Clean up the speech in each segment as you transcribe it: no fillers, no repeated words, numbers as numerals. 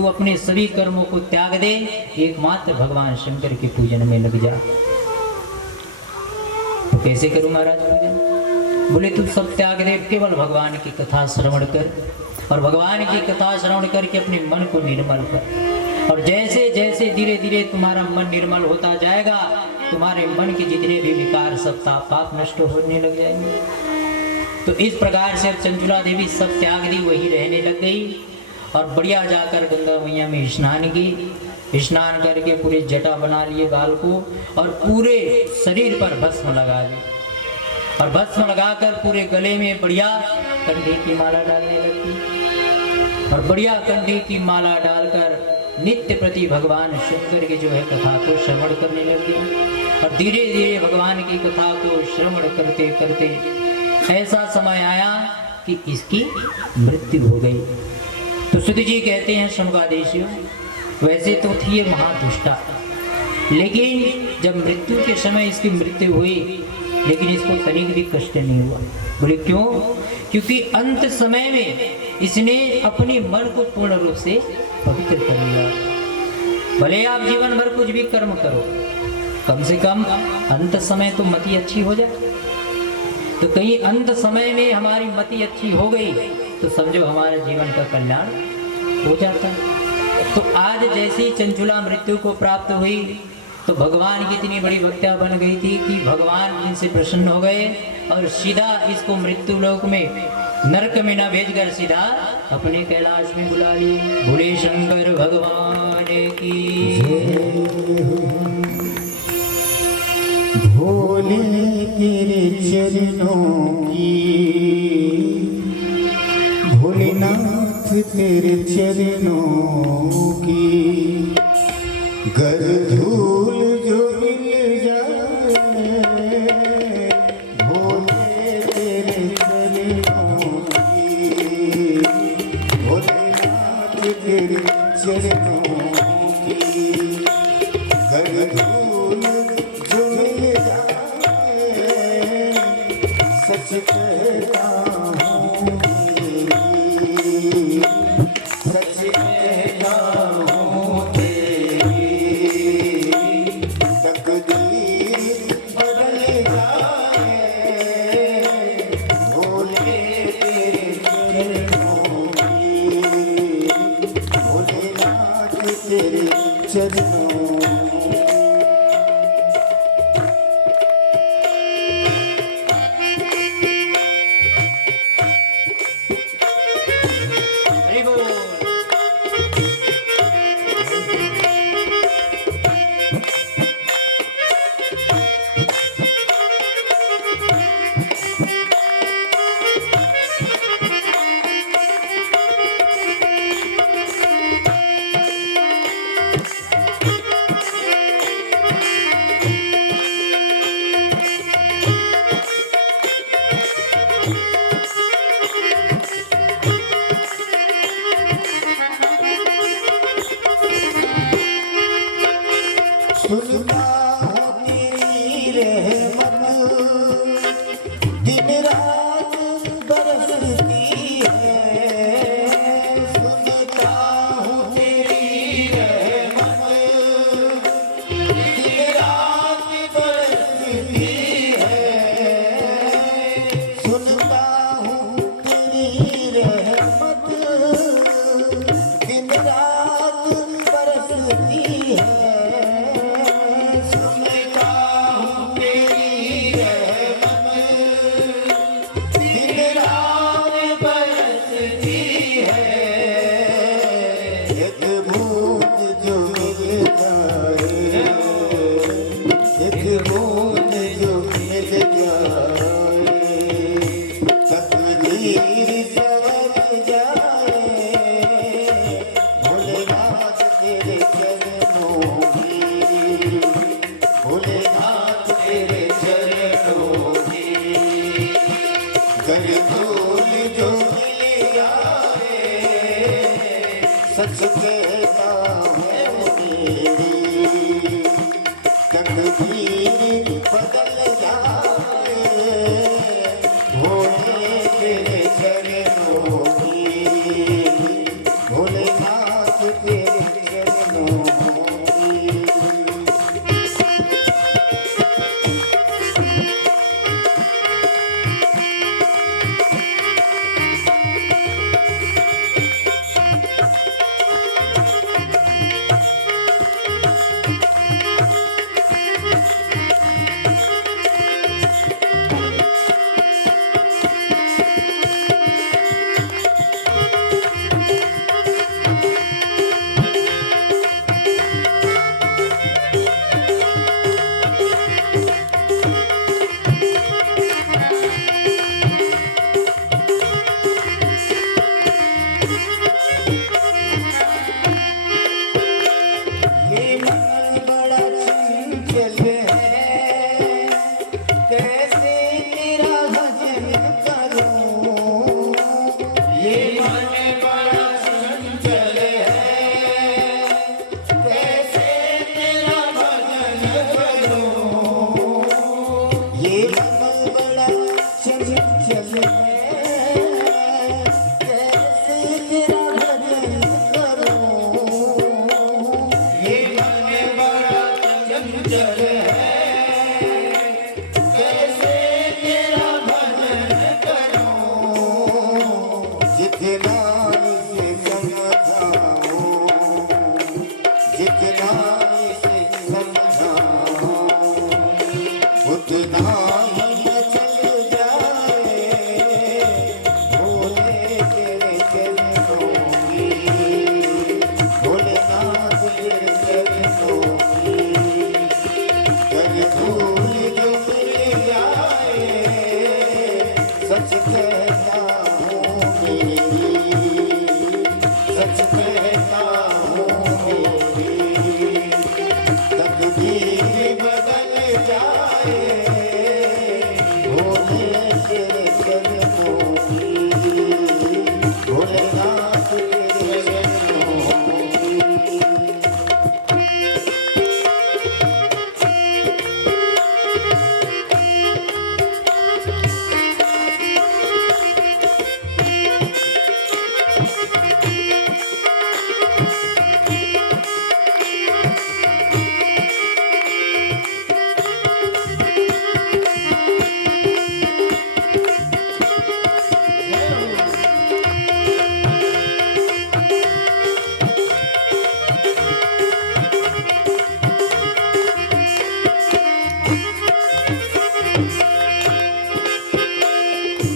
तू अपने सभी कर्मों को त्याग दे, एकमात्र भगवान शंकर के पूजन में लग जा। तो कैसे करूं महाराज पूजन? बोले तू सब त्याग दे, केवल भगवान की कथा श्रवण कर, और भगवान की कथा श्रवण करके अपने मन को निर्मल कर। और जैसे जैसे धीरे धीरे तुम्हारा मन निर्मल होता जाएगा, तुम्हारे मन के जितने भी विकार सब पाप नष्ट होने लग जाएंगे। तो इस प्रकार से अब चंचुला देवी सब त्याग दी, वही रहने लग गई और बढ़िया जाकर गंगा मैया में स्नान की। स्नान करके पूरे जटा बना लिए बाल को, और पूरे शरीर पर भस्म लगा ली, और भस्म लगाकर पूरे गले में बढ़िया कंठी की माला डालने लगी, और बढ़िया कंठी की माला डालकर नित्य प्रति भगवान शंकर की जो है कथा को श्रवण करने लगी। और धीरे धीरे भगवान की कथा को श्रवण करते करते ऐसा समय आया कि इसकी मृत्यु हो गई। तो सुध जी कहते हैं शमुकादेशियों, वैसे तो थी ये महादुष्टा, लेकिन जब मृत्यु के समय इसकी मृत्यु हुई, लेकिन इसको तनिक भी कष्ट नहीं हुआ। बोले क्यों? क्योंकि अंत समय में इसने अपने मन को पूर्ण रूप से पवित्र कर लिया। भले आप जीवन भर कुछ भी कर्म करो, कम से कम अंत समय तो मति अच्छी हो जाए। तो कहीं अंत समय में हमारी मति अच्छी हो गई तो समझो हमारे जीवन का कल्याण हो जाता है। तो आज जैसी चंचुला मृत्यु को प्राप्त हुई, तो भगवान की इतनी बड़ी भक्त्या बन गई थी कि भगवान इनसे प्रसन्न हो गए और सीधा इसको मृत्यु लोक में, नरक में न भेजकर सीधा अपने कैलाश में बुला लिए। भोले शंकर भगवान की भोले तेरे चरणों की, भोलेनाथ तेरे चरणों की, गर धूल जो मिल जाए, भोले तेरे चरणों की, भोलेनाथ तेरे चरणों की, गर धूल जो मिल जाए, सच कहता हूँ तेरी, सच कहता हूँ तेरी, तकदीर बदल जाए, भोले तेरे चरणों की, भोलेनाथ तेरे चरणों। सुनता हूँ तेरी रहमत, दिन रात बरसती है। सुनता हूँ तेरी रहमत, दिन रात बरसती है। सुनता हूँ तेरी रहमत, दिन रात बरसती है। सच कहता हूँ तेरी, तकदीर बदल जाए, भोले तेरे चरणों की, भोलेनाथ तेरे जितना इसे समझाओ, जितना इसे समझाओ, उतना ही न चल जाए भोले तेरे चरणों की, भोलेनाथ तेरे चरणों की। कर धूल जो मिल जाए सच कहता हूँ मेरी, सच कहता हूँ मेरी। तकदीर बदल जाए भोले तेरे चरणों की, भोलेनाथ तेरे चरणों की।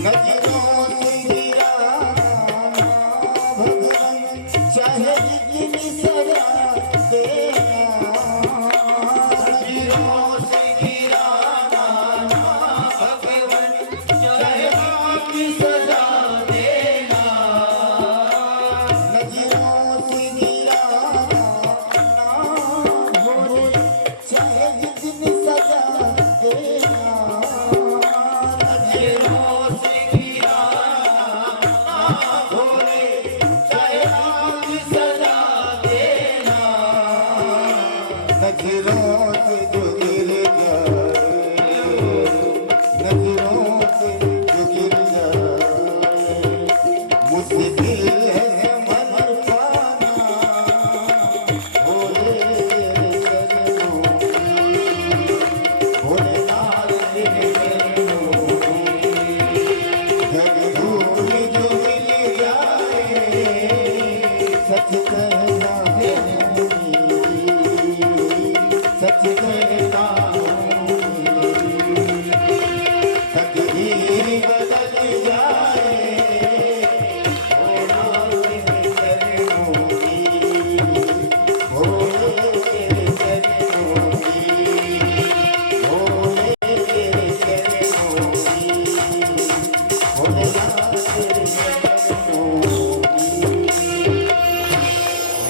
नजरों से गिरा भगवान चाहे जितनी सजा देना, नजरों से गिरा भगवान चाहे जितनी सजा देना, नजरों से गिरा भोले चाहे जितनी सजा देना, नजरों से गिरा भोले चाहे जितनी सजा देना, नजरों से जो गिर जाए, नजरों से जो गिर जाए, मुश्किल है मन पाना भोले तेरे चरणों की, भोलेनाथ तेरे चरणों की। घर धूल जो मिल जाए सच कहता है सच कहता हूँ। तकदीर बदल जाए भोले तेरे चरणों की, भोले तेरे चरणों की, भोले तेरे चरणों की, भोलेनाथ तेरे चरणों की।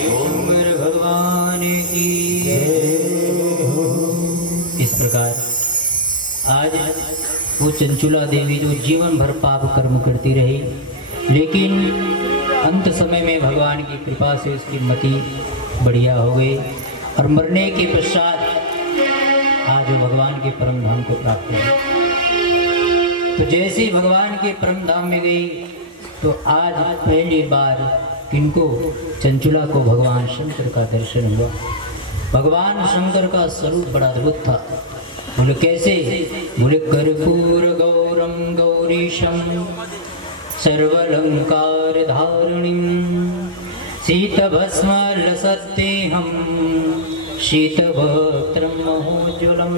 ओम भगवान की। इस प्रकार आज वो चंचुला देवी जो जीवन भर पाप कर्म करती रही, लेकिन अंत समय में भगवान की कृपा से उसकी मति बढ़िया हो गई और मरने के पश्चात आज वो भगवान के परम धाम को प्राप्त हुई। तो जैसे ही भगवान के परम धाम में गई तो आज पहली बार किनको, चंचुला को भगवान शंकर का दर्शन हुआ। भगवान शंकर का स्वरूप बड़ा अद्भुत था। बोले कैसे? बोले कर्पूर गौरम गौरीशम सर्वलंकार धारणिम शीतभस्म लसत्तेहम शीतवक्त्रम महोज्वलम।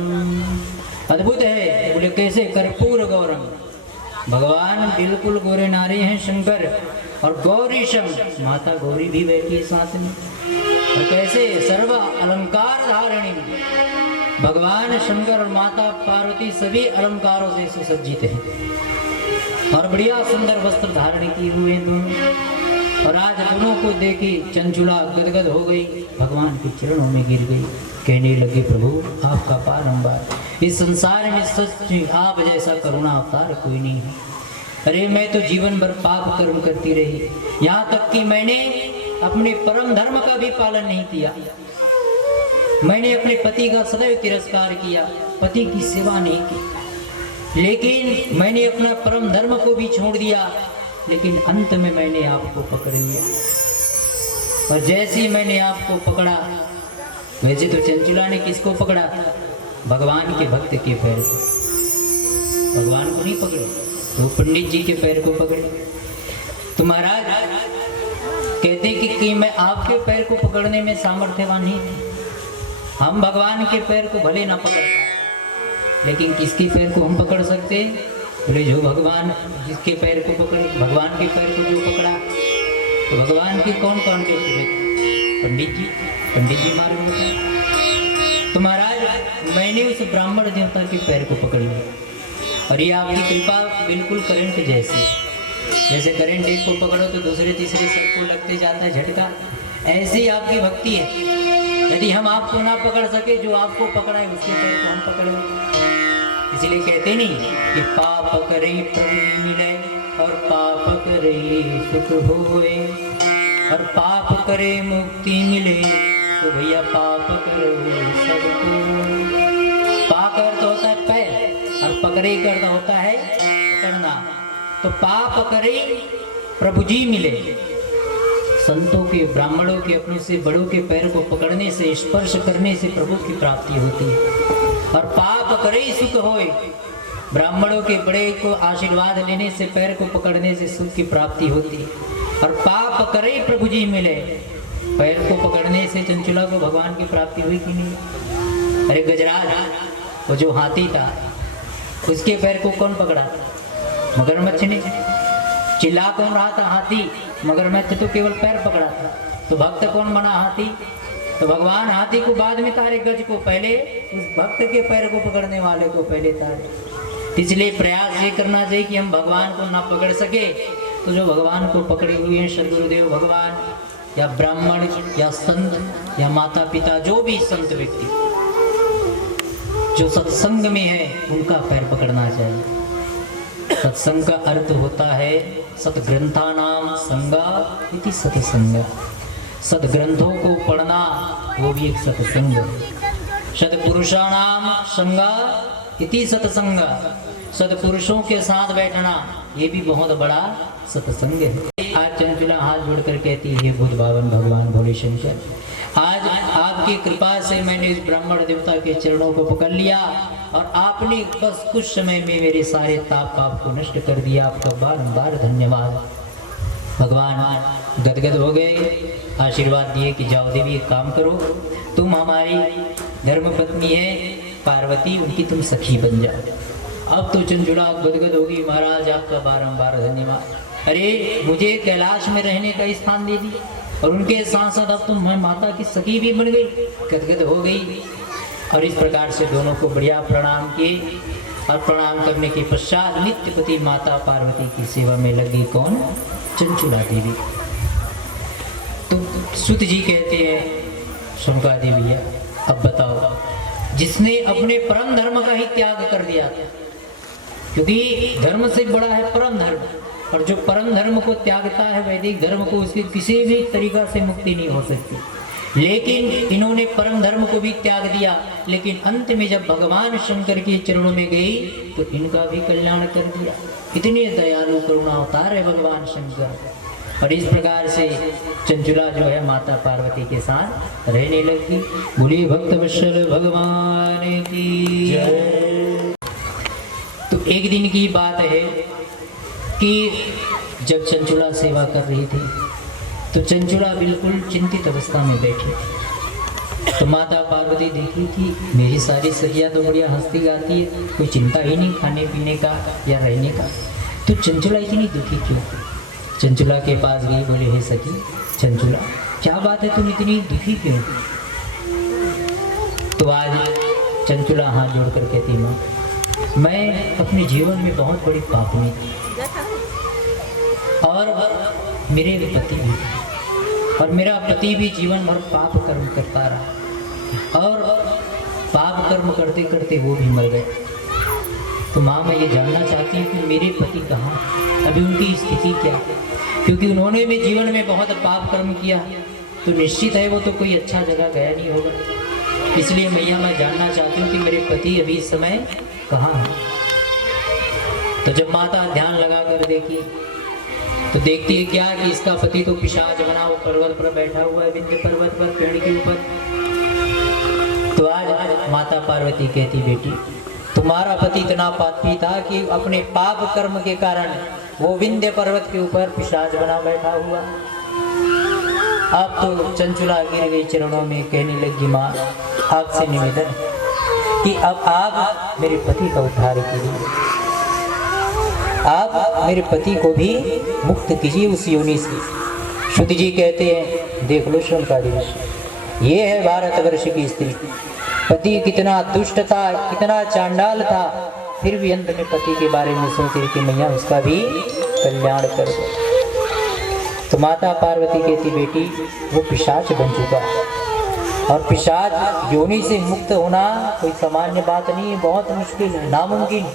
अद्भुत है। बोले कैसे? कर्पूर गौरम, भगवान बिल्कुल गोरे नारी हैं शंकर, और गौरीशम, माता गौरी भी बैठी है साथ में। और कैसे? सर्व अलंकार धारिणी, भगवान शंकर और माता पार्वती सभी अलंकारों से सुसज्जित हैं और बढ़िया सुंदर वस्त्र धारण किए हुए हैं दोनों। और आज दोनों को देखी चंचुला गदगद हो गई, भगवान के चरणों में गिर गई, कहने लगे प्रभु आपका बारंबार, इस संसार में सच आप जैसा करुणा अवतार कोई नहीं है। अरे मैं तो जीवन भर पाप कर्म करती रही, यहाँ तक कि मैंने अपने परम धर्म का भी पालन नहीं किया। मैंने अपने पति का सदैव तिरस्कार किया, पति की सेवा नहीं की, लेकिन मैंने अपना परम धर्म को भी छोड़ दिया। लेकिन अंत में मैंने आपको पकड़ लिया, और जैसे ही मैंने आपको पकड़ा, वैसे तो चंचुला ने किसको पकड़ा? भगवान के भक्त के पैर को, भगवान को नहीं पकड़े तो पंडित जी के पैर को पकड़े। तो महाराज कहते कि मैं आपके पैर को पकड़ने में सामर्थ्यवान नहीं थी। हम भगवान के पैर को भले ना पकड़ पाए, लेकिन किसके पैर को हम पकड़ सकते? बोले जो भगवान जिसके पैर को पकड़े, भगवान के पैर को जो पकड़ा, तो भगवान के कौन कौन के पंडित जी मारे होते हैं। तो महाराज मैंने उस ब्राह्मण देवता के पैर को पकड़ लिया, और ये आपकी कृपा बिल्कुल करंट जैसे करंट एक को पकड़ो तो दूसरे तीसरे सबको लगते जाता है झटका, ऐसी आपकी भक्ति है। यदि हम आपको ना पकड़ सके, जो आपको पकड़ा है उसके पैर को हम पकड़े। इसलिए कहते नहीं कि पाप करे प्रभु मिले और पाप करे सुख होए, और पाप करे मुक्ति मिले, तो भैया पाप करो सबको। पाप अर्थ होता है पैर, और पकड़े का अर्थ होता है पकड़ना। तो पाप करे प्रभु जी मिले, संतों के ब्राह्मणों के अपनों से बड़ों के पैर को पकड़ने से, स्पर्श करने से प्रभु की प्राप्ति होती है। और पाप करे सुख होए, ब्राह्मणों के बड़े को आशीर्वाद लेने से, पैर को पकड़ने से सुख की प्राप्ति होती है। और पाप करे प्रभु जी मिले, पैर को पकड़ने से चंचुला को भगवान की प्राप्ति हुई कि नहीं? अरे गजराज, वो जो हाथी था उसके पैर को कौन पकड़ा? मगरमच्छ ने। चिल्ला कौन रहा था? हाथी। मगरमच्छ तो केवल पैर पकड़ा था। तो भक्त कौन बना? हाथी। तो भगवान हाथी को बाद में तारे, गज को पहले, उस भक्त के पैर को पकड़ने वाले को पहले तारे। इसलिए प्रयास ये करना चाहिए कि हम भगवान को ना पकड़ सके, तो जो भगवान को पकड़े हुए हैं, सदगुरुदेव भगवान या ब्राह्मण या संत या माता पिता, जो भी संत व्यक्ति जो सत्संग में है, उनका पैर पकड़ना चाहिए। सत्संग का अर्थ होता है सदग्रंथानाम संगा इति सत्संग। सदग्रंथों को पढ़ना वो भी एक सत्संग। सदपुरुषाणाम संगा इति सत्संग। सदपुरुषों के साथ बैठना ये भी बहुत बड़ा सत्संग है। आज चंचुला हाथ जोड़कर कहती है, बुद्ध भावन भगवान भोले शंकर, आज आपकी कृपा से मैंने इस ब्राह्मण देवता के चरणों को पकड़ लिया, और आपने बस कुछ समय में मेरे सारे ताप पाप को नष्ट कर दिया। आपका बारंबार धन्यवाद। भगवान गदगद हो गए, आशीर्वाद दिए कि जाओ देवी एक काम करो, तुम हमारी धर्मपत्नी है पार्वती, उनकी तुम सखी बन जाओ। अब तो चंचुला गदगद होगी, महाराज आपका बारंबार धन्यवाद। अरे मुझे कैलाश में रहने का स्थान दे दिया, और उनके साथ साथ अब तो मैं माता की सखी भी बन गई, गदगद हो गई। और इस प्रकार से दोनों को बढ़िया प्रणाम किए, और प्रणाम करने के पश्चात नित्यपति माता पार्वती की सेवा में लग गई। कौन? चंचुला देवी। तो सुत जी कहते हैं, शंका देवी, अब बताओ, जिसने अपने परम धर्म का ही त्याग कर दिया था, क्योंकि धर्म से बड़ा है परम धर्म, और जो परम धर्म को त्यागता है वैदिक धर्म को, उसकी किसी भी तरीका से मुक्ति नहीं हो सकती। लेकिन इन्होंने परम धर्म को भी त्याग दिया, लेकिन अंत में जब भगवान शंकर के चरणों में गई तो इनका भी कल्याण कर दिया। इतने दयालु करुणा अवतार है भगवान शंकर। और इस प्रकार से चंचुला जो है माता पार्वती के साथ रहने लगी। बोले भक्त वत्सल भगवान की जय। तो एक दिन की बात है कि जब चंचुला सेवा कर रही थी, तो चंचुला बिल्कुल चिंतित अवस्था में बैठी। तो माता पार्वती देखी कि मेरी सारी सखियाँ तो बढ़िया हंसती गाती है, कोई चिंता ही नहीं खाने पीने का या रहने का, तो चंचुला इतनी दुखी क्यों? चंचुला के पास गई, बोले हे सखी चंचुला, क्या बात है, तुम इतनी दुखी क्यों? तो आज चंचुला हाथ जोड़कर कहती, माँ मैं अपने जीवन में बहुत बड़ी पापनी थी, और मेरे पति भी, और मेरा पति भी जीवन भर पाप कर्म करता रहा, और पाप कर्म करते करते वो भी मर गए। तो माँ मैं ये जानना चाहती हूँ कि मेरे पति कहाँ, अभी उनकी स्थिति क्या? क्योंकि उन्होंने भी जीवन में बहुत पाप कर्म किया, तो निश्चित है वो तो कोई अच्छा जगह गया नहीं होगा। इसलिए मैया मैं जानना चाहती हूँ कि मेरे पति अभी इस समय कहाँ है। तो जब माता ध्यान लगा कर देखी तो देखती है क्या कि इसका पति तो पिशाच बना, वो पर्वत पर बैठा हुआ है, विंध्य पर्वत पर, पेड़ के ऊपर। तो आज माता पार्वती कहती, बेटी तुम्हारा पति इतना पापी था कि अपने पाप कर्म के कारण वो विंध्य पर्वत के ऊपर पिशाच बना बैठा हुआ। अब तो चंचुला गिर गई चरणों में, कहने लगी माँ आपसे निवेदन कि अब आप मेरे पति का उद्धार कीजिए, आप मेरे पति को भी मुक्त कीजिए उस योनि से। शुद्ध जी कहते हैं देख लो शंकादि ऋषि, ये है भारतवर्ष की स्त्री। पति कितना दुष्ट था, कितना चांडाल था, फिर भी अंत में पति के बारे में सोचे कि मैया उसका भी कल्याण कर दो। तो माता पार्वती कहती बेटी वो पिशाच बन चुका है, और पिशाच योनि से मुक्त होना कोई सामान्य बात नहीं है, बहुत मुश्किल है, नामुमकिन।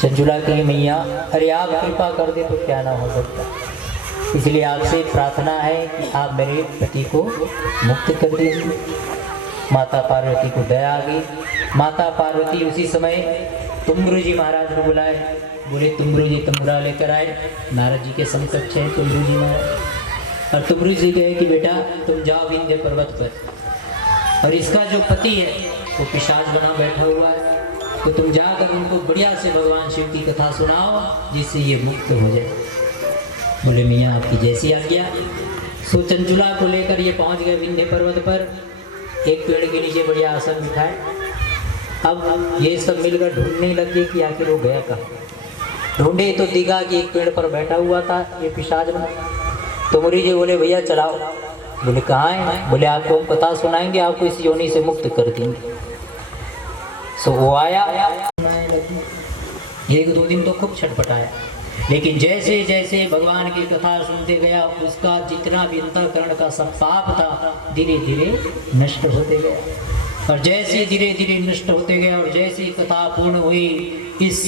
चंचुला कही मैया अरे आप कृपा कर दे तो क्या ना हो सकता, इसलिए आपसे प्रार्थना है कि आप मेरे पति को मुक्त कर दीजिए। माता पार्वती को दया आ गई। माता पार्वती उसी समय तुंबरू जी महाराज को बुलाए, बोले तुंबरू जी तंबुरा लेकर आए। नारद जी के समकक्ष है तुंबरू जी महाराज। और तुंबरू जी कहे कि बेटा तुम जाओ विंध्य पर्वत पर, और इसका जो पति है वो पिशाच बना बैठा हुआ है, तो तुम जाकर उनको बढ़िया से भगवान शिव की कथा सुनाओ जिससे ये मुक्त हो जाए। बोले मियाँ आपकी जैसी आज्ञा। सो चंचुला को लेकर ये पहुंच गए विंध्य पर्वत पर। एक पेड़ के नीचे बढ़िया आसन बिठाए। अब ये सब मिलकर ढूंढने लगे कि आखिर वो गया कहाँ। ढूंढे तो दिखा कि एक पेड़ पर बैठा हुआ था ये पिशाच बना। तो मुरी जी बोले भैया चलाओ। बोले कहाँ है? बोले आपको कथा सुनाएंगे, आपको इस योनि से मुक्त कर देंगे। सो वो आया, एक दो दिन तो खूब छटपटाया, लेकिन जैसे जैसे भगवान की कथा सुनते गया उसका जितना भी अंतःकरण का सब पाप था धीरे धीरे नष्ट होते गया। और जैसे धीरे धीरे नष्ट होते गया और जैसी कथा पूर्ण हुई, इस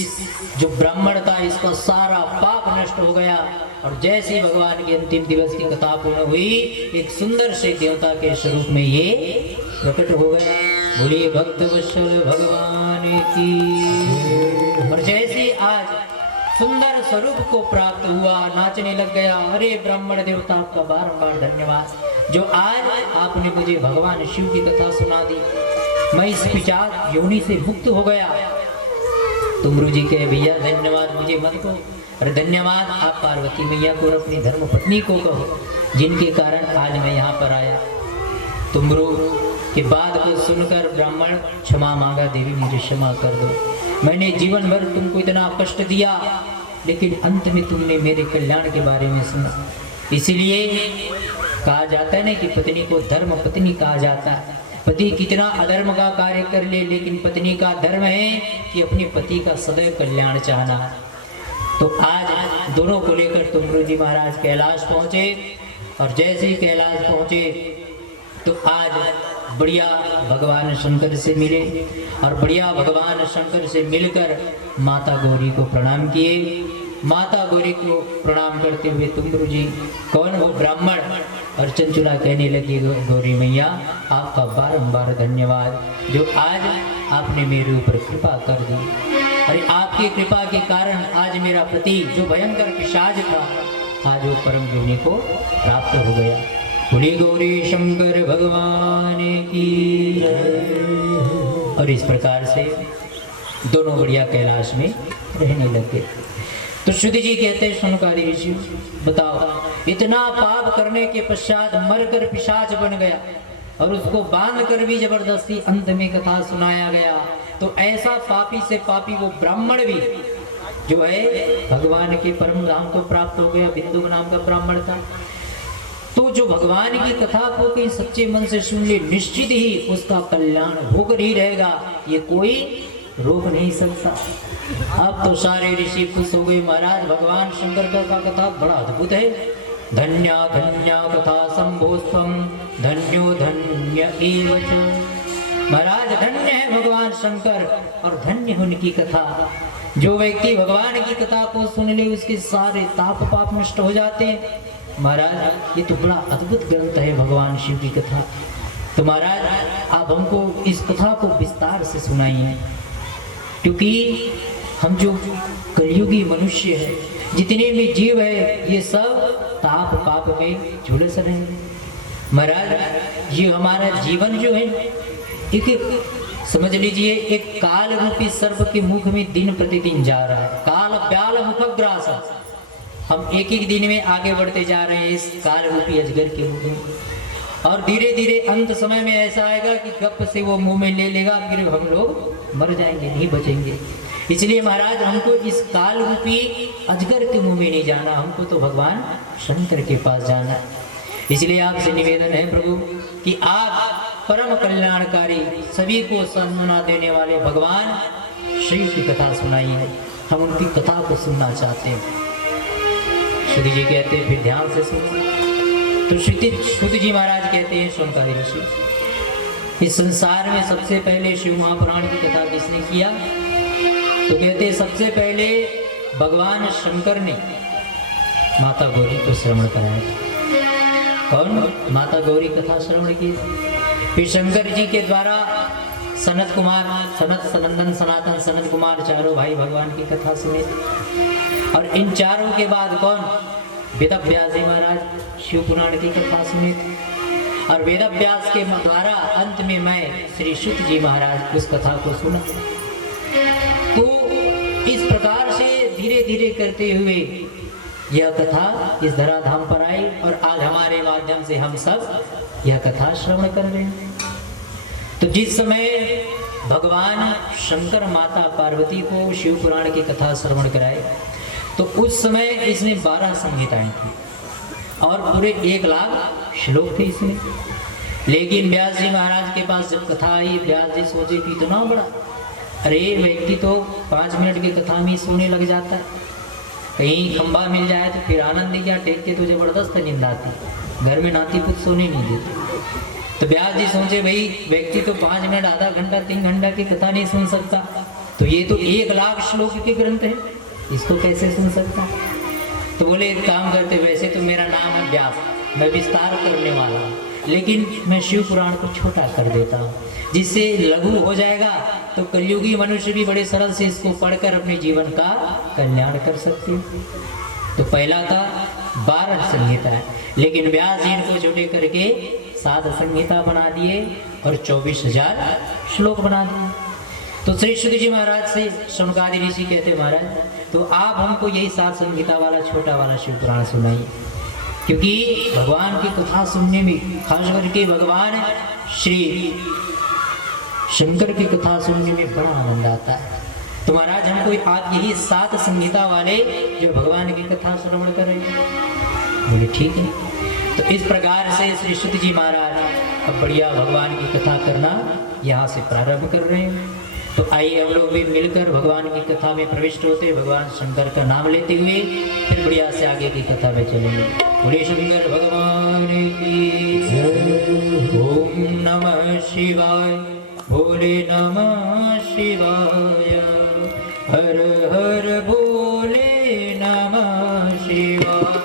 जो ब्राह्मण था इसका सारा पाप नष्ट हो गया। और जैसे भगवान के अंतिम दिवस की कथा पूर्ण हुई, एक सुंदर से देवता के स्वरूप में ये प्रकट हो गया। बोलिए भक्त वत्सल भगवान की। और जैसे आज सुंदर स्वरूप को प्राप्त हुआ, नाचने लग गया। अरे ब्राह्मण देवता आपका बारंबार धन्यवाद, जो आज आपने मुझे भगवान शिव की कथा सुना दी, मैं इस पिशाच योनि से मुक्त हो गया। तुमरू जी कहे भैया धन्यवाद मुझे मत कहो, अरे धन्यवाद आप पार्वती मैया को और अपनी धर्म पत्नी को कहो, जिनके कारण आज मैं यहाँ पर आया। तुमरू की बात को सुनकर ब्राह्मण क्षमा मांगा, देवी मुझे क्षमा कर दो, मैंने जीवन भर तुमको इतना कष्ट दिया, लेकिन अंत में तुमने मेरे कल्याण के बारे में सुना। इसलिए कहा जाता है ना कि पत्नी को धर्म पत्नी कहा जाता है। पति कितना अधर्म का कार्य कर ले, लेकिन पत्नी का धर्म है कि अपने पति का सदैव कल्याण चाहना। तो आज दोनों को लेकर तुमरू जी महाराज कैलाश पहुंचे, और जैसे ही कैलाश पहुंचे तो आज बढ़िया भगवान शंकर से मिले, और बढ़िया भगवान शंकर से मिलकर माता गौरी को प्रणाम किए। माता गौरी को प्रणाम करते हुए तुमरू जी कौन वो ब्राह्मण, और चंचुला कहने लगी गौरी मैया आपका बारंबार धन्यवाद, जो आज आपने मेरे ऊपर कृपा कर दी। अरे आपकी कृपा के कारण आज मेरा पति जो भयंकर पिशाच था, आज वो परम योनि को प्राप्त हो गया। बोले गौरी शंकर भगवान की। और इस प्रकार से दोनों बढ़िया कैलाश में रहने लगे। तो शुद्ध जी कहते हैं शौनकादि ऋषि बताओ, इतना पाप करने के पश्चात मरकर पिशाच बन गया, और उसको बांध कर भी जबरदस्ती अंत में कथा सुनाया गया। तो ऐसा पापी से पापी वो ब्राह्मण भी जो है भगवान के परम धाम को प्राप्त हो गया। बिंदु नाम का ब्राह्मण था। तो जो भगवान की कथा को कहीं सच्चे मन से सुन ले, निश्चित ही उसका कल्याण होकर ही रहेगा, ये कोई रोक नहीं सकता। अब तो सारे ऋषि खुश हो गए, महाराज भगवान शंकर का कथा बड़ा अद्भुत है। धन्य धन्य कथा संभोस्वम धन्यो धन्य एव च। महाराज धन्य है भगवान शंकर और धन्य उनकी कथा। जो व्यक्ति भगवान की कथा को सुन ले उसके सारे ताप पाप नष्ट हो जाते हैं। महाराज ये तो बड़ा अद्भुत ग्रंथ है भगवान शिव की कथा। तो महाराज आप हमको इस कथा को विस्तार से सुनाइए, क्योंकि हम जो कलयुगी मनुष्य है, जितने भी जीव है, ये सब ताप पाप में झुलस रहे हैं। महाराज ये हमारा जीवन जो है एक समझ लीजिए एक काल रूपी सर्प के मुख में दिन प्रतिदिन जा रहा है। काल व्याल मुखग्रास, हम एक एक दिन में आगे बढ़ते जा रहे हैं इस काल रूपी अजगर के मुख में, और धीरे धीरे अंत समय में ऐसा आएगा कि गप से वो मुंह में ले लेगा, फिर हम लोग मर जाएंगे, नहीं बचेंगे। इसलिए महाराज हमको इस काल रूपी अजगर के मुंह में नहीं जाना, हमको तो भगवान शंकर के पास जाना है। इसलिए आपसे निवेदन है प्रभु कि आप परम कल्याणकारी, सभी को सान्त्वना देने वाले भगवान श्री की कथा सुनाइए। हम उनकी कथा को सुनना चाहते हैं। श्रुति जी कहते हैं फिर ध्यान से सुनो। तो श्रुति जी महाराज कहते हैं शौनकादि ऋषि, इस संसार में सबसे पहले शिव महापुराण की कथा किसने किया? तो कहते हैं सबसे पहले भगवान शंकर ने माता गौरी को श्रवण कराया था। कौन? माता गौरी कथा श्रवण की। फिर शंकर जी के द्वारा सनत कुमार, सनत, सनंदन, सनातन, सनत कुमार चारों भाई भगवान की कथा सुने। और इन चारों के बाद कौन? वेदव्यास जी महाराज शिव पुराण की कथा सुने। और वेदव्यास के द्वारा अंत में मैं श्री शुक जी महाराज उस कथा को सुना। तो इस प्रकार से धीरे धीरे करते हुए यह कथा इस धराधाम पर आई, और आज हमारे माध्यम से हम सब यह कथा श्रवण कर रहे हैं। तो जिस समय भगवान शंकर माता पार्वती को शिव पुराण की कथा श्रवण कराए, तो उस समय इसने 12 संहिताएं थी और पूरे 1 लाख श्लोक थे इसमें। लेकिन व्यास जी महाराज के पास जब कथा आई, व्यास जी सोचे कि इतना बड़ा, अरे व्यक्ति तो 5 मिनट की कथा में सोने लग जाता है, कहीं खंबा मिल जाए तो फिर आनंद क्या, टेक के तो जबरदस्त नींद आती, घर में नाती कुछ सोने नहीं देते। तो व्यास जी सोचे भाई व्यक्ति तो 5 मिनट, आधा घंटा, 3 घंटा की कथा नहीं सुन सकता, तो ये तो 1 लाख श्लोक के ग्रंथ है, इसको कैसे सुन सकता? तो बोले एक काम करते, वैसे तो मेरा नाम है व्यास, मैं विस्तार करने वाला हूँ, लेकिन मैं शिव पुराण को छोटा कर देता हूँ, जिससे लघु हो जाएगा, तो कलयुगी मनुष्य भी बड़े सरल से इसको पढ़कर अपने जीवन का कल्याण कर सकते हैं। तो पहला था 12 संहिता, लेकिन व्यास जी इनको छोटे करके 7 संहिता बना दिए और 24,000 श्लोक बना दिए। तो श्री शुक जी महाराज से शौनकादि ऋषि कहते महाराज, तो आप हमको यही 7 संहिता वाला छोटा वाला शिव पुराण सुनाइए, क्योंकि भगवान की कथा सुनने में, खास करके भगवान श्री शंकर की कथा सुनने में बड़ा आनंद आता है। तो महाराज हमको आप यही 7 संहिता वाले जो भगवान की कथा श्रवण करेंगे। बोले ठीक है। तो इस प्रकार से श्री शुक जी महाराज अब बढ़िया भगवान की कथा करना यहाँ से प्रारंभ कर रहे हैं। तो आइए हम लोग भी मिलकर भगवान की कथा में प्रविष्ट होते, भगवान शंकर का नाम लेते हुए फिर बढ़िया से आगे की कथा में चलेंगे। बोले शंकर भगवान की जय। ओम नमः शिवाय, भोले नमः शिवाय, हर हर भोले नमः शिवाय।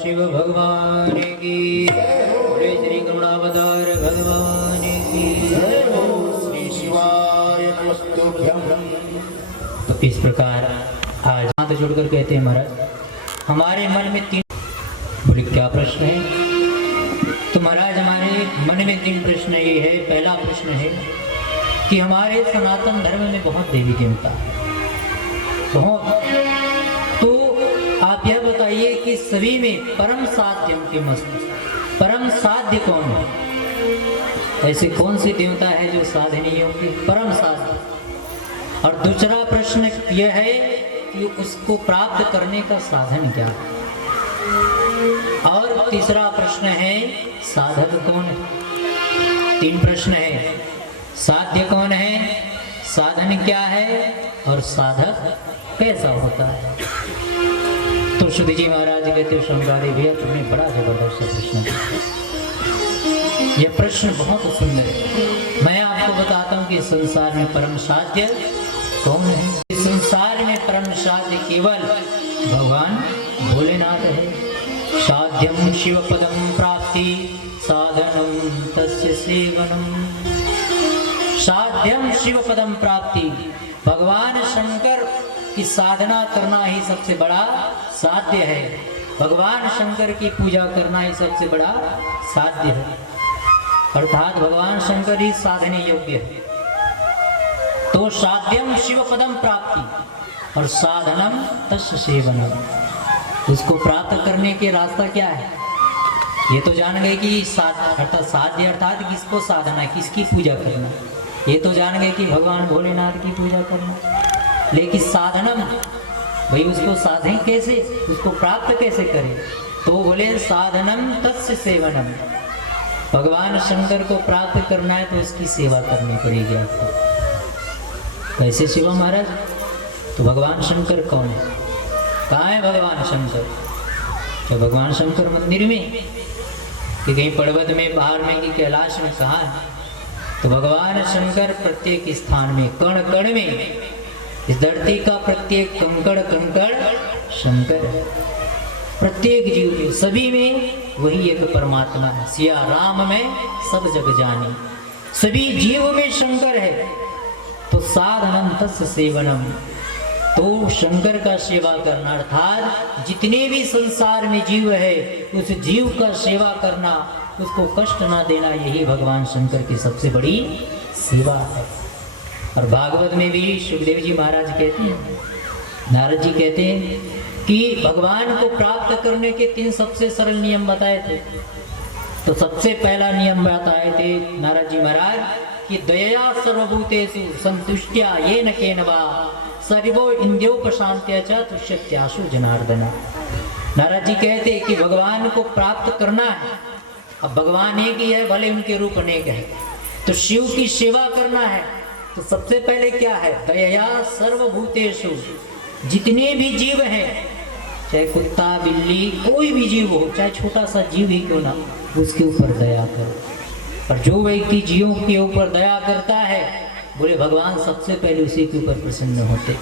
शिव भगवान की बोले, श्री करुणावतार भगवान की श्री शिवाय नमस्तुभ्यं। तो इस प्रकार आज हाथ जोड़कर कहते हैं महाराज, हमारे मन में तीन, बोले क्या प्रश्न है? तो महाराज हमारे मन में तीन प्रश्न ये है। पहला प्रश्न है कि हमारे सनातन धर्म में बहुत देवी देवता है, बहुत। तो आप यह बताइए कि सभी में परम साध्य के मस्त, परम साध्य कौन है? ऐसे कौन सी देवता है जो साधनीय होगी? परम साध्य। और दूसरा प्रश्न यह है कि उसको प्राप्त करने का साधन क्या है? और तीसरा प्रश्न है साधक कौन है? तीन प्रश्न है, साध्य कौन है, साधन क्या है और साधक कैसा होता है? तो सुध जी महाराज कहते, शंकरी भैया तुमने बड़ा जबरदस्त प्रश्न किया। यह प्रश्न बहुत सुंदर है। मैं आपको बताता हूँ कि संसार में परम साध्य कौन है? इस संसार में परम साध्य केवल भगवान भोलेनाथ है। साध्यम शिव पदम प्राप्ति साधनम तस्य सेवनम। साध्यम शिव पदम प्राप्ति, भगवान शंकर की साधना करना ही सबसे बड़ा साध्य है। भगवान शंकर की पूजा करना ही सबसे बड़ा साध्य है, अर्थात भगवान शंकर ही साधने योग्य है। तो साध्यम शिव पदम प्राप्ति और साधनम तस्य सेवनम, उसको प्राप्त करने के रास्ता क्या है? ये तो जान गए कि अर्थात साध्य अर्थात किसको साधना, किसकी पूजा करना। ये तो जान गए कि भगवान भोलेनाथ की पूजा करना, लेकिन साधनम, भाई उसको साधें कैसे, उसको प्राप्त कैसे करें? तो बोले साधनम तस्य सेवनम, भगवान शंकर को प्राप्त करना है तो उसकी सेवा करनी पड़ेगी आपको। कैसे शिवा महाराज? तो भगवान शंकर कौन है? कहाँ है भगवान शंकर? तो भगवान शंकर मंदिर में कि कहीं पर्वत में, पहाड़ में कि कैलाश में, कहाँ है? तो भगवान शंकर प्रत्येक स्थान में, कण कण में, इस धरती का प्रत्येक कंकड़ कंकड़ शंकर है। प्रत्येक जीव में, सभी में वही एक परमात्मा है। सिया राम में सब जग जानी, सभी जीव में शंकर है। तो साधनम तस्य सेवनम, तो शंकर का सेवा करना अर्थात जितने भी संसार में जीव है उस जीव का सेवा करना, उसको कष्ट ना देना, यही भगवान शंकर की सबसे बड़ी सेवा है। और भागवत में भी सुखदेव जी महाराज कहते हैं, नारद जी कहते हैं कि भगवान को प्राप्त करने के तीन सबसे सरल नियम बताए थे। तो सबसे पहला नियम बताए थे नारद जी महाराज कि दया सर्वभूतेषु संतुष्ट्या येन केन वा सर्वो इंद्रियोपशांत्या च तुष्यत्याशु जनार्दना। नारद जी कहते कि भगवान को प्राप्त करना है। अब भगवान एक ही है, भले उनके रूप अनेक है। तो शिव की सेवा करना है तो सबसे पहले क्या है? दया सर्वभूतेषु, जितने भी जीव हैं, चाहे कुत्ता बिल्ली कोई भी जीव हो, चाहे छोटा सा जीव ही क्यों ना, उसके ऊपर दया करो। और जो व्यक्ति जीवों के ऊपर दया करता है, बोले भगवान सबसे पहले उसी के ऊपर प्रसन्न होते।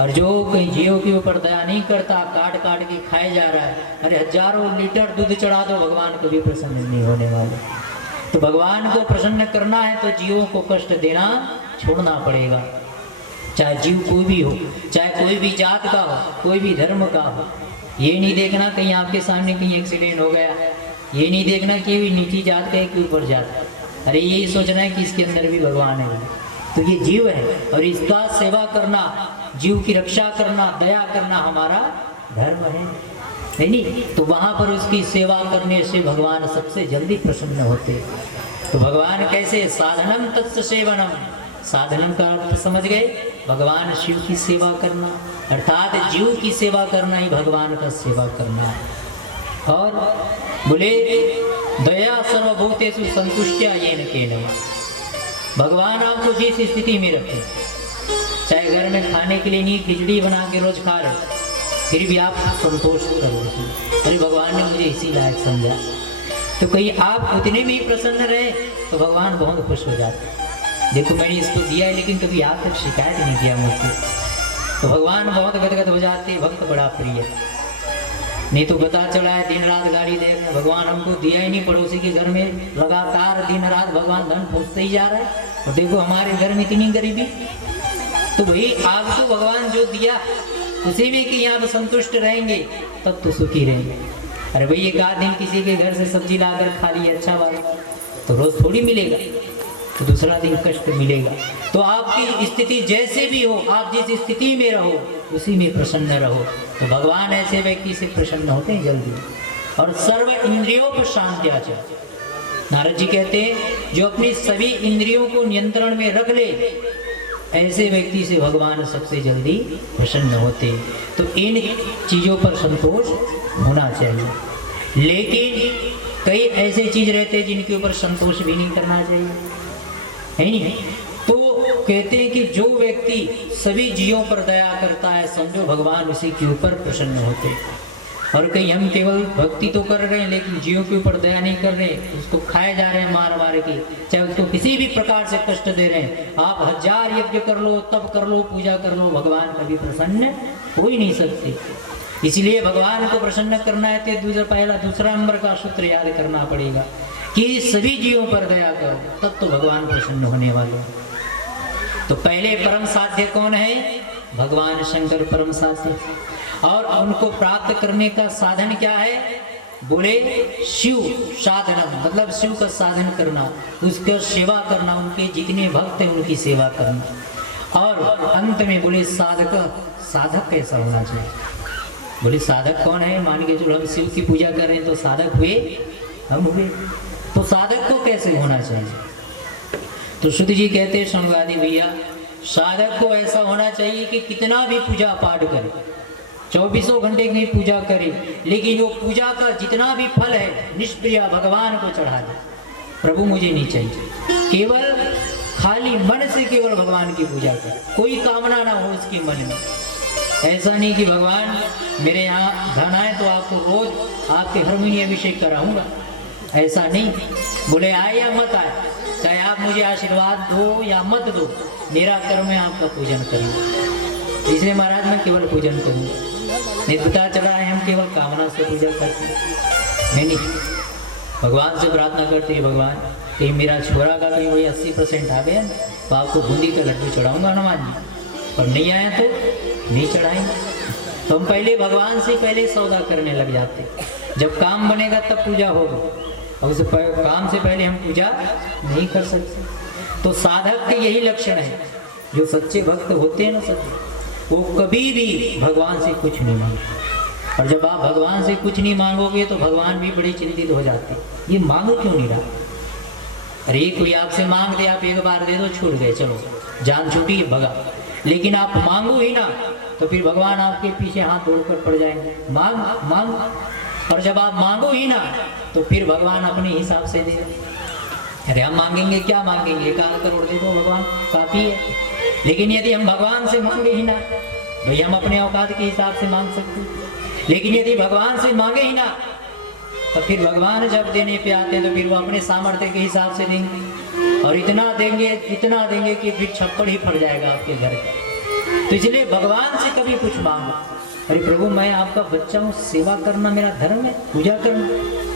और जो कहीं जीवों के ऊपर दया नहीं करता, काट काट के खाए जा रहा है, अरे हजारों लीटर दूध चढ़ा दो, भगवान कभी प्रसन्न नहीं होने वाले। तो भगवान को प्रसन्न करना है तो जीवों को कष्ट देना छोड़ना पड़ेगा। चाहे जीव कोई भी हो, चाहे कोई भी जात का हो, कोई भी धर्म का हो। ये नहीं देखना कहीं आपके सामने कहीं एक्सीडेंट हो गया, ये नहीं देखना कि ये नीची जात का है कि ऊपर जात का, अरे यही सोचना है कि इसके अंदर भी भगवान है। तो ये जीव है और इसका सेवा करना, जीव की रक्षा करना, दया करना हमारा धर्म है, नहीं? तो वहां पर उसकी सेवा करने से भगवान सबसे जल्दी प्रसन्न होते। तो भगवान कैसे? साधनम तत्स सेवनम, साधनम का अर्थ समझ गए? भगवान शिव की सेवा करना, अर्थात जीव की सेवा करना ही भगवान का सेवा करना है। और बोले दया सर्वभूतेषु संतुष्टया येन केन। भगवान आपको जिस स्थिति में रखे, चाहे घर में खाने के लिए नहीं खिचड़ी बना के रोज खा रहे, फिर भी आप संतोष करो उसमें। अरे भगवान ने मुझे इसी लायक समझा, तो कहीं आप उतने में ही प्रसन्न रहे तो भगवान बहुत खुश हो जाते। देखो मैंने इसको दिया है लेकिन कभी आप तक शिकायत नहीं किया मुझसे, तो भगवान बहुत गदगद हो जाते। भक्त बड़ा प्रिय, नहीं तो पता चला है दिन रात गाड़ी दे रहे, भगवान हमको दिया ही नहीं, पड़ोसी के घर में लगातार दिन रात भगवान धन पूछते ही जा रहा है, और देखो हमारे घर में इतनी गरीबी। तो भाई आपको भगवान जो दिया उसी में कि यहाँ पर संतुष्ट रहेंगे तब तो सुखी रहेंगे। अरे भाई एक आध दिन किसी के घर से सब्जी लाकर खा ली, अच्छा बात, तो रोज थोड़ी मिलेगा, तो दूसरा दिन कष्ट मिलेगा। तो आपकी स्थिति जैसे भी हो, आप जिस स्थिति में रहो उसी में प्रसन्न रहो, तो भगवान ऐसे व्यक्ति से प्रसन्न होते हैं जल्दी। और सर्व इंद्रियों को शांत्या च, नारद जी कहते हैं जो अपनी सभी इंद्रियों को नियंत्रण में रख ले, ऐसे व्यक्ति से भगवान सबसे जल्दी प्रसन्न होते। तो इन चीजों पर संतोष होना चाहिए, लेकिन कई ऐसे चीज रहते हैं जिनके ऊपर संतोष भी नहीं करना चाहिए, है नहीं? तो कहते हैं कि जो व्यक्ति सभी जीवों पर दया करता है, समझो भगवान उसी के ऊपर प्रसन्न होते हैं। और कहीं हम केवल भक्ति तो कर रहे हैं लेकिन जीवों के ऊपर दया नहीं कर रहे, उसको खाए जा रहे हैं मार मार के, चाहे उसको किसी भी प्रकार से कष्ट दे रहे हैं। आप 1000 यज्ञ कर लो, तप कर लो, पूजा कर लो, भगवान कभी प्रसन्न हो ही नहीं सकते। इसलिए भगवान को प्रसन्न करना है तो दूसरा नंबर का सूत्र याद करना पड़ेगा कि सभी जीवों पर दया करो, तब तो भगवान प्रसन्न होने वाले। तो पहले परम साध्य कौन है? भगवान शंकर परम साध्य। और उनको प्राप्त करने का साधन क्या है? बोले शिव साधन, मतलब शिव का साधन करना, उसका सेवा करना, उनके जितने भक्त हैं उनकी सेवा करना। और अंत में बोले साधक कैसा होना चाहिए? बोले साधक कौन है? मान के चलो हम शिव की पूजा कर रहे हैं तो साधक हुए, हम हुए, तो साधक को कैसे होना चाहिए? तो शुद्ध जी कहते हैं संवादी भैया, साधक को ऐसा होना चाहिए कि कितना भी पूजा पाठ करे, 24 घंटे की पूजा करे, लेकिन वो पूजा का जितना भी फल है निष्प्रिय भगवान को चढ़ा दे। प्रभु मुझे नहीं चाहिए, केवल खाली मन से केवल भगवान की पूजा करे, कोई कामना ना हो उसके मन में। ऐसा नहीं कि भगवान मेरे यहाँ धन आए तो आपको रोज आपके हारमोनी अभिषेक कराऊंगा, ऐसा नहीं। बोले आए या मत आए, चाहे आप मुझे आशीर्वाद दो या मत दो, मेरा कर्म है आपका पूजन करूँगा। इसलिए महाराज मैं केवल पूजन करूँगा, नहीं पता चला है हम केवल कामना से पूजा करते हैं। नहीं, भगवान से प्रार्थना करते हैं, भगवान कहीं मेरा छोरा का कहीं वही 80% आ गया तो आपको बूंदी का लड्डू चढ़ाऊंगा हनुमान जी, और नहीं आया तो नहीं चढ़ाएंगे। तो हम पहले भगवान से पहले सौदा करने लग जाते, जब काम बनेगा तब पूजा होगी, और उस काम से पहले हम पूजा नहीं कर सकते। तो साधक के यही लक्षण है, जो सच्चे भक्त होते हैं ना सच्चे, वो कभी भी भगवान से कुछ नहीं मांगते। और जब आप भगवान से कुछ नहीं मांगोगे तो भगवान भी बड़े चिंतित हो जाते, ये मांग क्यों नहीं रहा? अरे कोई आपसे मांग दे, आप एक बार दे दो, छूट गए, चलो जान छूटी भगा। लेकिन आप मांगो ही ना तो फिर भगवान आपके पीछे हाथ जोड़कर पड़ जाएंगे, मांग मांग। और जब आप मांगो ही ना तो फिर भगवान अपने हिसाब से दे। अरे हम मांगेंगे क्या मांगेंगे, 1 करोड़ दे दो, भगवान काफी है। लेकिन यदि हम भगवान से मांगे ही ना, भाई हम अपने औकात के हिसाब से मांग सकते हैं, लेकिन यदि भगवान से मांगे ही ना तो फिर भगवान जब देने पे आते हैं तो फिर वो अपने सामर्थ्य के हिसाब से देंगे, और इतना देंगे कि फिर छप्पड़ ही फट जाएगा आपके घर का। तो इसलिए भगवान से कभी कुछ मांगो, अरे प्रभु मैं आपका बच्चा हूँ, सेवा करना मेरा धर्म है, पूजा करना,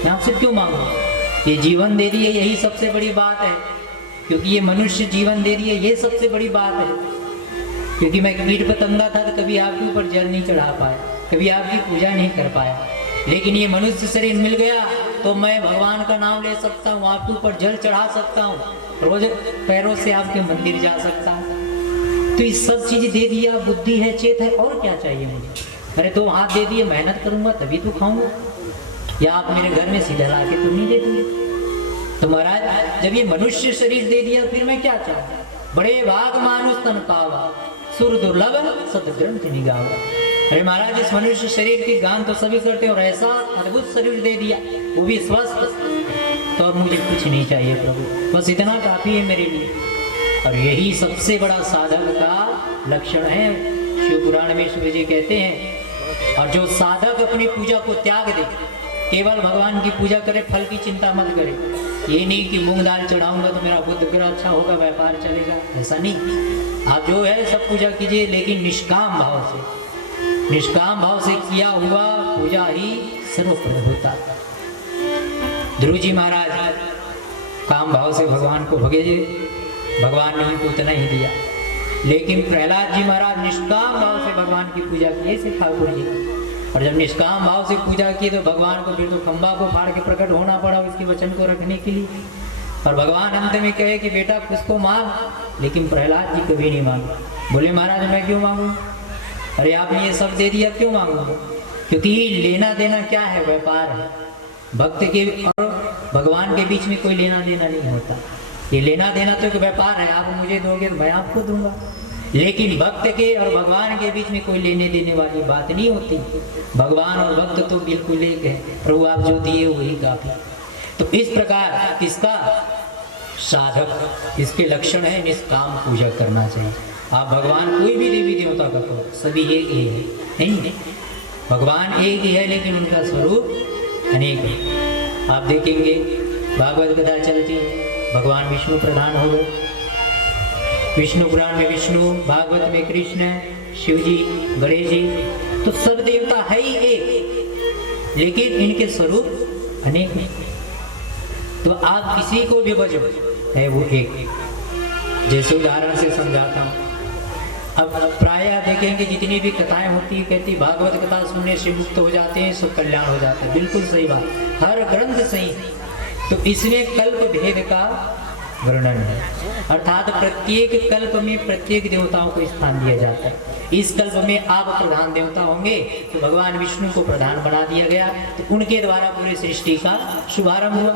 मैं आपसे क्यों मांगू? ये जीवन दे दिए, यही सबसे बड़ी बात है, क्योंकि ये मनुष्य जीवन दे दिए, ये सबसे बड़ी बात है। क्योंकि मैं कीट पतंगा था तो कभी आपके ऊपर जल नहीं चढ़ा पाया, कभी आपकी पूजा नहीं कर पाया, लेकिन ये मनुष्य शरीर मिल गया तो मैं भगवान का नाम ले सकता हूँ, आपके ऊपर जल चढ़ा सकता हूँ, रोज पैरों से आपके मंदिर जा सकता हूँ। तो ये सब चीज दे दिया, बुद्धि है, चेत है, और क्या चाहिए मुझे? अरे 2 हाथ दे दिए, मेहनत करूंगा तभी तो खाऊंगा, या आप मेरे घर में सीधा ला के तो नहीं दे दूंगे। तो महाराज जब ये मनुष्य शरीर दे दिया फिर मैं क्या चाहूँ? बड़े भाग मानुष तन पावा, सुर दुर्लभ सत ग्रंथ निगावा। अरे महाराज, इस मनुष्य शरीर की गान तो सभी करते हैं और ऐसा अद्भुत शरीर दे दिया, वो भी स्वस्थ, तो अब मुझे कुछ नहीं चाहिए प्रभु, बस इतना काफी है मेरे लिए। और यही सबसे बड़ा साधक का लक्षण है। शिव पुराण में शिव जी कहते हैं, और जो साधक अपनी पूजा को त्याग दे, केवल भगवान की पूजा करे, फल की चिंता मत करे। ये नहीं कि मूंग दाल चढ़ाऊंगा तो मेरा बुद्ध ग्रह अच्छा होगा, व्यापार चलेगा, ऐसा नहीं। आप जो है सब पूजा कीजिए, लेकिन निष्काम भाव से, निष्काम भाव से किया हुआ पूजा ही सर्वप्रद होता। ध्रुव जी महाराज काम भाव से भगवान को भगे, भगवान ने उनको उतना ही दिया। लेकिन प्रहलाद जी महाराज निष्काम भाव से भगवान की पूजा किए से ठाकुर जी, और जब निष्काम भाव से पूजा की तो भगवान को फिर तो खंबा को फाड़ के प्रकट होना पड़ा उसके वचन को रखने के लिए। और भगवान अंत में कहे कि बेटा कुछ तो मांग, लेकिन प्रहलाद जी कभी नहीं मांगे। बोले महाराज मैं क्यों मांगू, अरे आपने ये सब दे दिया, क्यों मांगूंगा? क्योंकि लेना देना क्या है, व्यापार है। भक्त के और भगवान के बीच में कोई लेना देना नहीं होता। ये लेना देना तो एक व्यापार है, आप मुझे दोगे तो मैं आपको दूंगा। लेकिन भक्त के और भगवान के बीच में कोई लेने देने वाली बात नहीं होती। भगवान और भक्त तो बिल्कुल एक है, प्रभु आप जो दिए वही काफी। तो इस प्रकार इसका साधक, इसके लक्षण है निष्काम पूजा करना चाहिए। आप भगवान कोई भी देवी देवता का कहो, सभी एक ही है, नहीं भगवान एक ही है, लेकिन उनका स्वरूप अनेक है। आप देखेंगे भागवत कथा चलती है, भगवान विष्णु प्रधान हो गए, विष्णु पुराण में विष्णु, भागवत में कृष्ण, शिव जी, गणेश जी, तो सब देवता है ही एक, लेकिन इनके स्वरूप अनेक हैं। तो आप किसी को भी भजो, है वो एक। जैसे उदाहरण से समझाता हूँ, अब प्रायः देखेंगे जितनी भी कथाएं होती है, कहती भागवत कथा सुनने से मुक्त हो जाते हैं, सब कल्याण हो जाता है। बिल्कुल सही बात, हर ग्रंथ सही। तो इसमें कल्प भेद का वर्णन है, अर्थात प्रत्येक कल्प में प्रत्येक देवताओं को स्थान दिया जाता है। इस कल्प में आप प्रधान देवता होंगे तो भगवान विष्णु को प्रधान बना दिया गया, तो उनके द्वारा पूरी सृष्टि का शुभारंभ हुआ।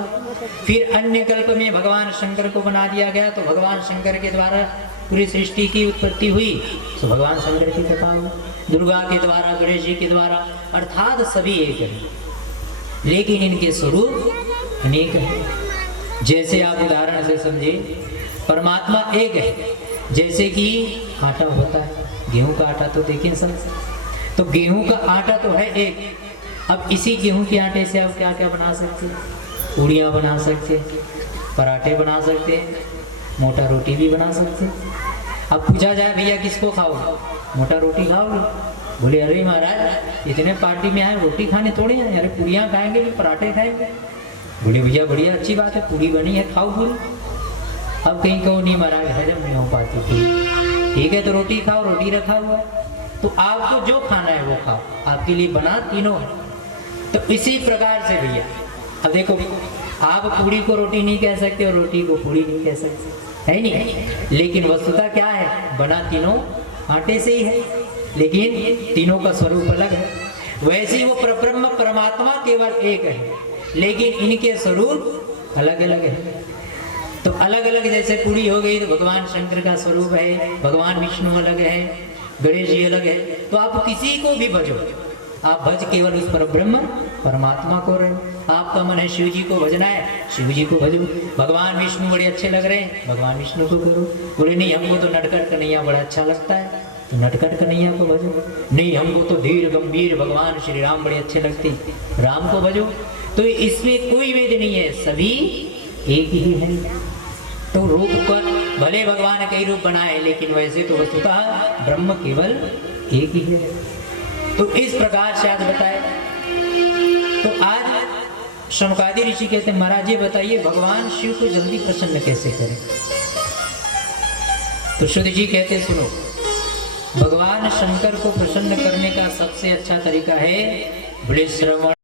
फिर अन्य कल्प में भगवान शंकर को बना दिया गया, तो भगवान शंकर के द्वारा पूरी सृष्टि की उत्पत्ति हुई, तो भगवान शंकर की कथा हुई। दुर्गा के द्वारा, गणेश जी के द्वारा, अर्थात सभी एक है, लेकिन इनके स्वरूप अनेक है। जैसे आप उदाहरण से समझे, परमात्मा एक है। जैसे कि आटा होता है, गेहूं का आटा तो देखें सब, तो गेहूं का आटा तो है एक। अब इसी गेहूं के आटे से आप क्या क्या बना सकते हैं? पूड़ियाँ बना सकते हैं, पराठे बना सकते हैं, मोटा रोटी भी बना सकते हैं। अब पूछा जाए भैया किसको खाओगे, मोटा रोटी खाओगे? बोले अरे महाराज इतने पार्टी में आए, रोटी खाने थोड़े हैं, अरे पूड़ियाँ खाएंगे, पराठे खाएंगे। बोले भैया बढ़िया अच्छी बात है, पूड़ी बनी है, खाओ पूरी। अब कहीं कहो नहीं महाराज हजम नहीं हो पाती पूरी, ठीक है तो रोटी खाओ, रोटी रखा हुआ है, तो आपको जो खाना है वो खाओ, आपके लिए बना तीनों है। तो इसी प्रकार से भैया अब देखो, आप पूड़ी को रोटी नहीं कह सकते और रोटी को पूड़ी नहीं कह सकते, है नहीं। लेकिन वस्तुता क्या है, बना तीनों आटे से ही है, लेकिन तीनों का स्वरूप अलग है। वैसे ही वो परब्रह्म परमात्मा केवल एक है, लेकिन इनके स्वरूप अलग अलग है। तो अलग अलग जैसे पूरी हो गई तो भगवान शंकर का स्वरूप है, भगवान विष्णु अलग है, गणेश जी अलग है। तो आप किसी को भी भजो, आप भज केवल उस परब्रह्म परमात्मा को रहे। आपका मन है शिव जी को भजना है, शिव जी को भजो। भगवान विष्णु बड़े अच्छे लग रहे हैं, भगवान विष्णु को करो। बोले नहीं हमको तो नटखट कन्हैया बड़ा अच्छा लगता है, तो नटखट कन्हैया को भजो। नहीं हमको तो धीर गंभीर भगवान श्री राम बड़े अच्छे लगते, राम को भजो। तो इसमें कोई भेद नहीं है, सभी एक ही है। तो रूप पर भले भगवान कई रूप बनाए, लेकिन वैसे तो वस्तुतः ब्रह्म केवल एक ही है। तो इस प्रकार से आज बताए। तो आज शौनकादि ऋषि कहते हैं महाराज जी बताइए भगवान शिव को जल्दी प्रसन्न कैसे करें। तो शुद्ध जी कहते सुनो, भगवान शंकर को प्रसन्न करने का सबसे अच्छा तरीका है बोले श्रवण